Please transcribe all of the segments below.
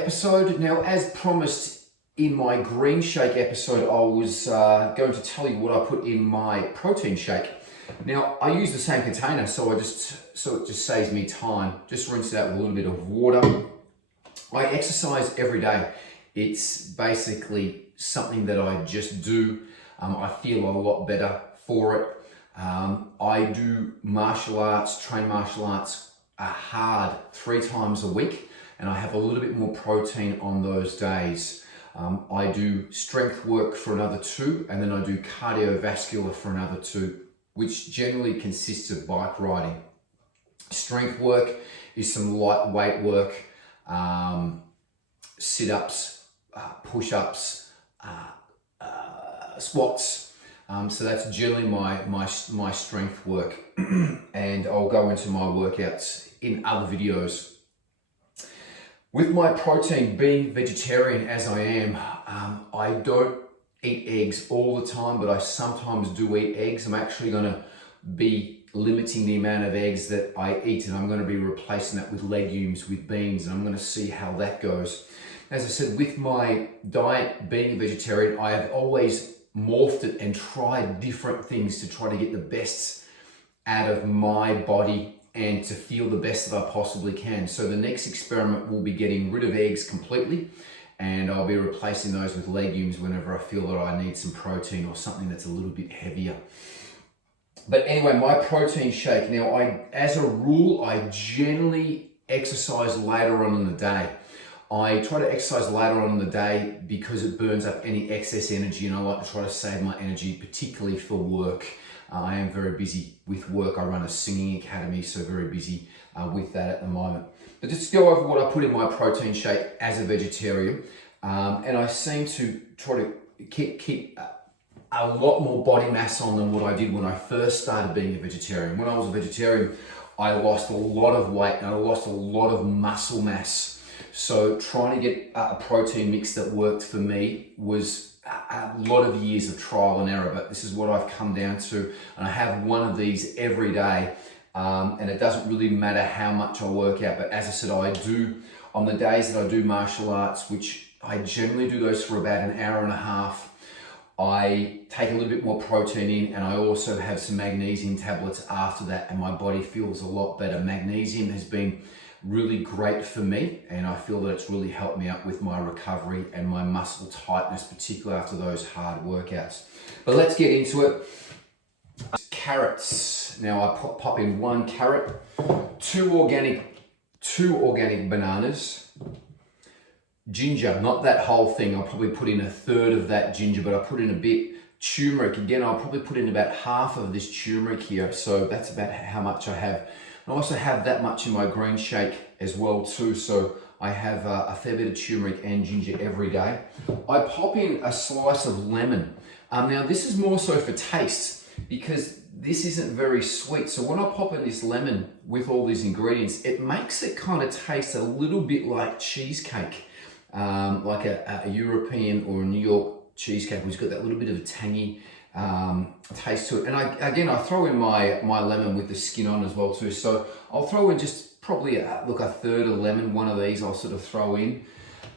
Episode. Now, as promised in my green shake episode, I was going to tell you what I put in my protein shake. Now, I use the same container, so it just saves me time. Just rinse it out with a little bit of water. I exercise every day. It's basically something that I just do. I feel a lot better for it. I do martial arts, train martial arts hard 3 times a week. And I have a little bit more protein on those days. I do strength work for another 2, and then I do cardiovascular for another 2, which generally consists of bike riding. Strength work is some lightweight work, sit-ups, push-ups, squats. So that's generally my strength work, and I'll go into my workouts in other videos. With my protein, being vegetarian as I am, I don't eat eggs all the time, but I sometimes do eat eggs. I'm actually going to be limiting the amount of eggs that I eat, and I'm going to be replacing that with legumes, with beans, and I'm going to see how that goes. As I said, with my diet, being a vegetarian, I have always morphed it and tried different things to try to get the best out of my body and to feel the best that I possibly can. So the next experiment will be getting rid of eggs completely, and I'll be replacing those with legumes whenever I feel that I need some protein or something that's a little bit heavier. But anyway, my protein shake. Now, as a rule, I generally exercise later on in the day. I try to exercise later on in the day because it burns up any excess energy, and I like to try to save my energy, particularly for work. I am very busy with work. I run a singing academy, so very busy with that at the moment. But just to go over what I put in my protein shake as a vegetarian, and I seem to try to keep a lot more body mass on than what I did when I first started being a vegetarian. When I was a vegetarian, I lost a lot of weight and I lost a lot of muscle mass. So trying to get a protein mix that worked for me was a lot of years of trial and error, but this is what I've come down to, and I have one of these every day, and it doesn't really matter how much I work out. But as I said, I do, on the days that I do martial arts, which I generally do those for about an hour and a half, I take a little bit more protein in, and I also have some magnesium tablets after that, and my body feels a lot better. Magnesium has been really great for me, and I feel that it's really helped me out with my recovery and my muscle tightness, particularly after those hard workouts. But let's get into it. Carrots. Now I pop in 1 carrot, 2 organic bananas, ginger, not that whole thing. I'll probably put in 1/3 of that ginger, but I put in a bit. Turmeric, again, I'll probably put in about half of this turmeric here, so that's about how much I have. I also have that much in my green shake as well too, so I have a fair bit of turmeric and ginger every day. I pop in a slice of lemon. Now this is more so for taste, because this isn't very sweet. So when I pop in this lemon with all these ingredients, it makes it kind of taste a little bit like cheesecake, like a European or a New York cheesecake, which has got that little bit of a tangy taste to it. And I throw in my lemon with the skin on as well too. So I'll throw in just probably a 1/3 of lemon. One of these I'll sort of throw in.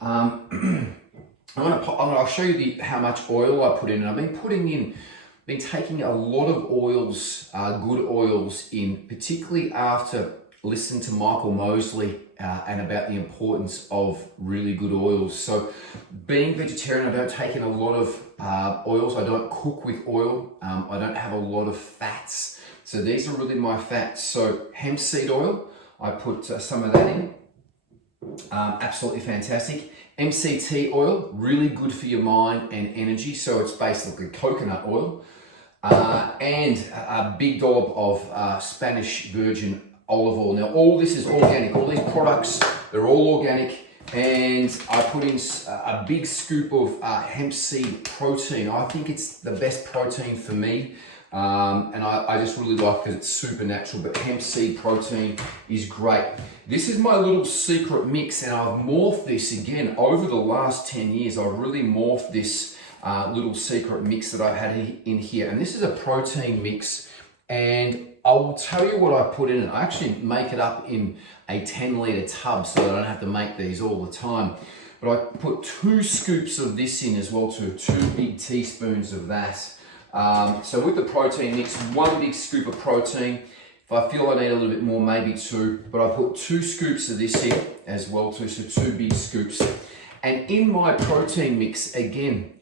I'll show you how much oil I put in. And I've been taking a lot of oils, good oils in, particularly after listening to Michael Mosley and about the importance of really good oils. So being vegetarian, I don't take in a lot of oils. I don't cook with oil. I don't have a lot of fats. So these are really my fats. So hemp seed oil, I put some of that in. Absolutely fantastic. MCT oil, really good for your mind and energy. So it's basically coconut oil. And a big dollop of Spanish virgin olive oil. Now all this is organic. All these products, they're all organic. And I put in a big scoop of hemp seed protein. I think it's the best protein for me. And I just really like it because it's super natural, but hemp seed protein is great. This is my little secret mix, and I've morphed this again over the last 10 years. I've really morphed this little secret mix that I've had in here. And this is a protein mix, and I'll tell you what I put in it. I actually make it up in a 10-litre tub so that I don't have to make these all the time. But I put 2 scoops of this in as well too, 2 big teaspoons of that. So with the protein mix, 1 big scoop of protein. If I feel I need a little bit more, maybe 2, but I put 2 scoops of this in as well too, so 2 big scoops. And in my protein mix, again,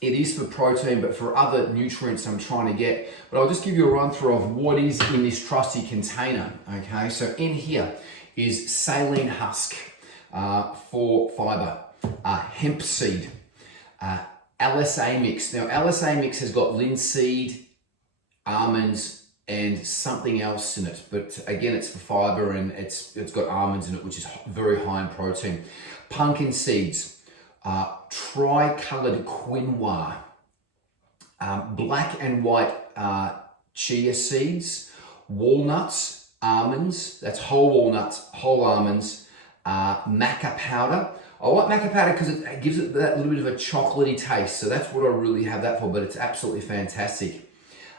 it is for protein, but for other nutrients I'm trying to get. But I'll just give you a run through of what is in this trusty container, okay? So in here is Psylin husk for fibre, hemp seed, LSA mix. Now LSA mix has got linseed, almonds, and something else in it. But again, it's for fibre and it's got almonds in it, which is very high in protein. Pumpkin seeds, tri-coloured quinoa, black and white chia seeds, walnuts, almonds, that's whole walnuts, whole almonds, Macca powder. I like Macca powder because it gives it that little bit of a chocolatey taste, so that's what I really have that for, but it's absolutely fantastic.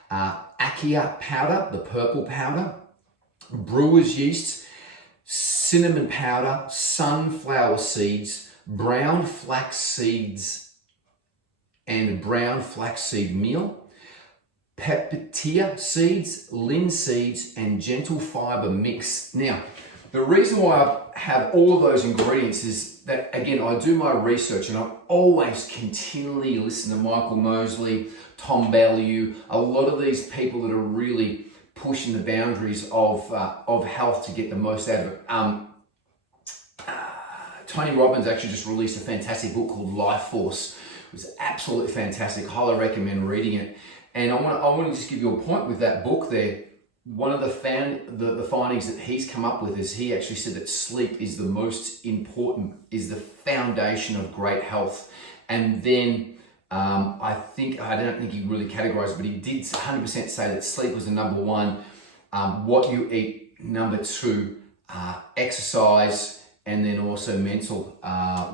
Acai powder, the purple powder, Brewers yeast, cinnamon powder, sunflower seeds, brown flax seeds and brown flaxseed meal, Pepita seeds, linseeds, and gentle fibre mix. Now, the reason why I have all of those ingredients is that, again, I do my research and I always continually listen to Michael Mosley, Tom Bellew, a lot of these people that are really pushing the boundaries of health to get the most out of it. Tony Robbins actually just released a fantastic book called Life Force. It was absolutely fantastic. Highly recommend reading it. And I want to just give you a point with that book there. One of the findings that he's come up with is he actually said that sleep is the most important, is the foundation of great health. And then I don't think he really categorized it, but he did 100% say that sleep was the number 1, what you eat, number 2, exercise, and then also mental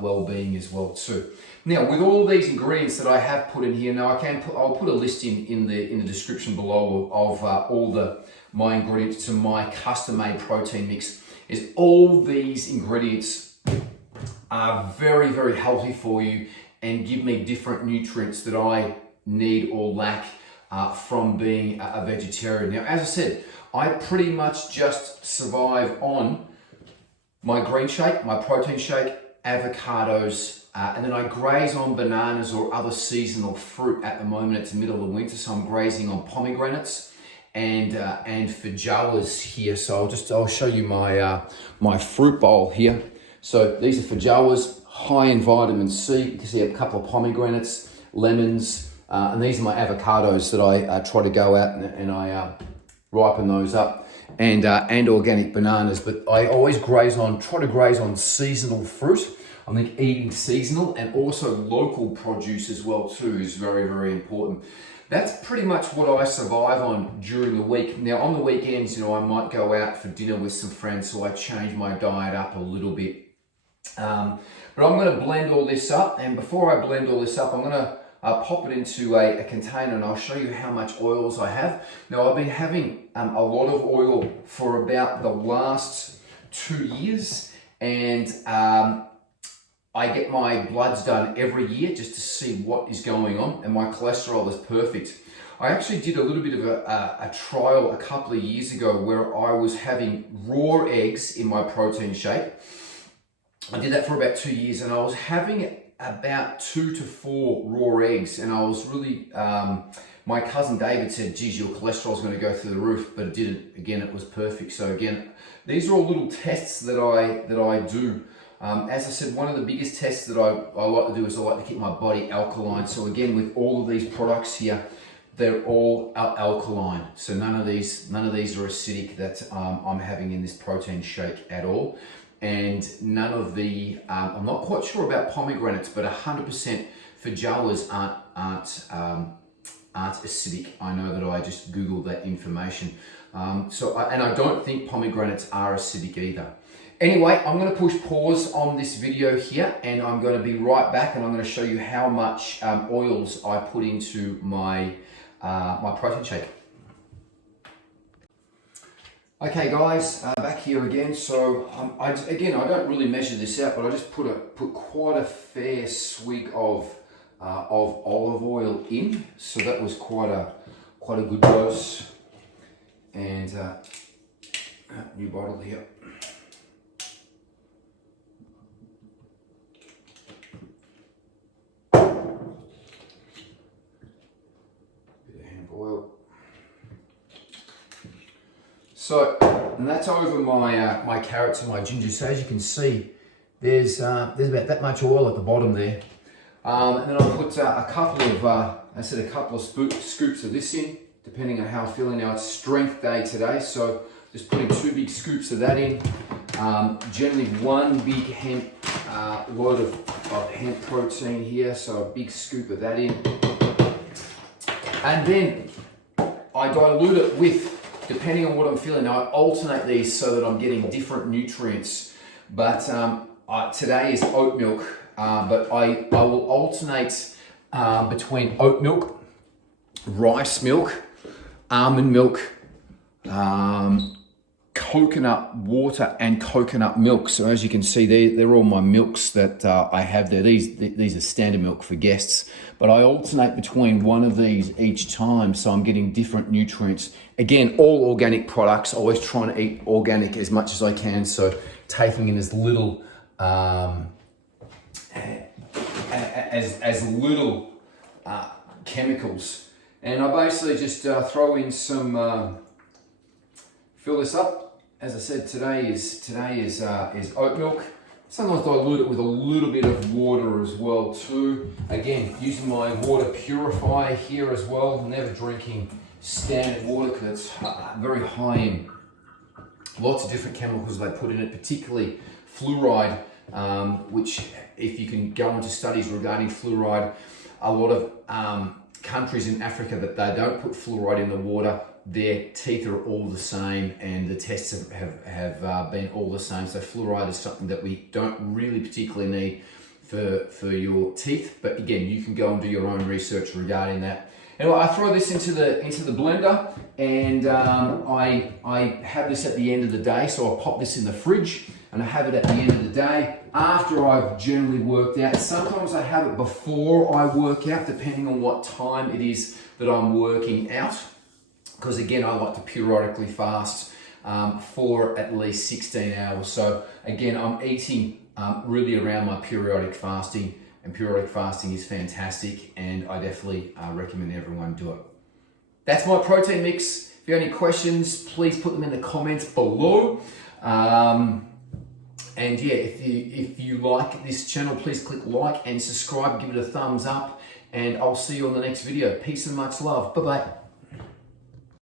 well-being as well too. Now, with all these ingredients that I have put in here, now I'll put a list in the description below of all my ingredients to my custom-made protein mix. Is all these ingredients are very, very healthy for you and give me different nutrients that I need or lack from being a vegetarian. Now, as I said, I pretty much just survive on my green shake, my protein shake, avocados, and then I graze on bananas or other seasonal fruit. At the moment, it's the middle of the winter, so I'm grazing on pomegranates and feijoas here. So I'll show you my fruit bowl here. So these are feijoas, high in vitamin C. You can see a couple of pomegranates, lemons, and these are my avocados that I try to go out and I ripen those up, and organic bananas. But I always try to graze on seasonal fruit. I think eating seasonal and also local produce as well too is very, very important. That's pretty much what I survive on during the week. Now on the weekends, I might go out for dinner with some friends, so I change my diet up a little bit. But I'm going to blend all this up, and before I blend all this up, I'm going to pop it into a container, and I'll show you how much oils I have. Now I've been having a lot of oil for about the last 2 years, and I get my bloods done every year just to see what is going on, and my cholesterol is perfect. I actually did a little bit of a trial a couple of years ago where I was having raw eggs in my protein shake. I did that for about 2 years, and I was having about 2 to 4 raw eggs, and I was really, my cousin David said, geez, your cholesterol is going to go through the roof, but it didn't. Again, it was perfect. So again, these are all little tests that I do. As I said, one of the biggest tests that I like to do is I like to keep my body alkaline. So again, with all of these products here, they're all alkaline. So none of these are acidic that I'm having in this protein shake at all. And none of the, I'm not quite sure about pomegranates, but 100% feijoas aren't acidic. I know that I just Googled that information. And I don't think pomegranates are acidic either. Anyway, I'm going to push pause on this video here, and I'm going to be right back, and I'm going to show you how much oils I put into my my protein shake. Okay guys, back here again. So I don't really measure this out, but I just put quite a fair swig of olive oil in. So that was quite a good dose. And new bottle here. Bit of hemp oil. So, and that's over my carrots and my ginger. So as you can see, there's about that much oil at the bottom there. And then I'll put a couple of scoops of this in, depending on how I'm feeling. Now it's strength day today, so just putting 2 big scoops of that in. Generally 1 big hemp load of hemp protein here, so a big scoop of that in. And then I dilute it with, depending on what I'm feeling. Now I alternate these so that I'm getting different nutrients. But today is oat milk, but I will alternate between oat milk, rice milk, almond milk, coconut water and coconut milk. So as you can see, they're all my milks that I have there. These are standard milk for guests, but I alternate between one of these each time, so I'm getting different nutrients. Again, all organic products, always trying to eat organic as much as I can, so taking in as little chemicals. And I basically just throw in some, fill this up. As I said, today is oat milk. Sometimes dilute it with a little bit of water as well too. Again, using my water purifier here as well. Never drinking standard water because it's very high in lots of different chemicals they put in it, particularly fluoride, which if you can go into studies regarding fluoride, a lot of countries in Africa that they don't put fluoride in the water, their teeth are all the same, and the tests have been all the same. So fluoride is something that we don't really particularly need for your teeth, but again, you can go and do your own research regarding that. Anyway, I throw this into the blender, and I have this at the end of the day, so I'll pop this in the fridge, and I have it at the end of the day after I've generally worked out. Sometimes I have it before I work out, depending on what time it is that I'm working out. Because again, I like to periodically fast for at least 16 hours. So again, I'm eating really around my periodic fasting, and periodic fasting is fantastic, and I definitely recommend everyone do it. That's my protein mix. If you have any questions, please put them in the comments below. And yeah, if you like this channel, please click like and subscribe, give it a thumbs up, and I'll see you on the next video. Peace and much love. Bye-bye.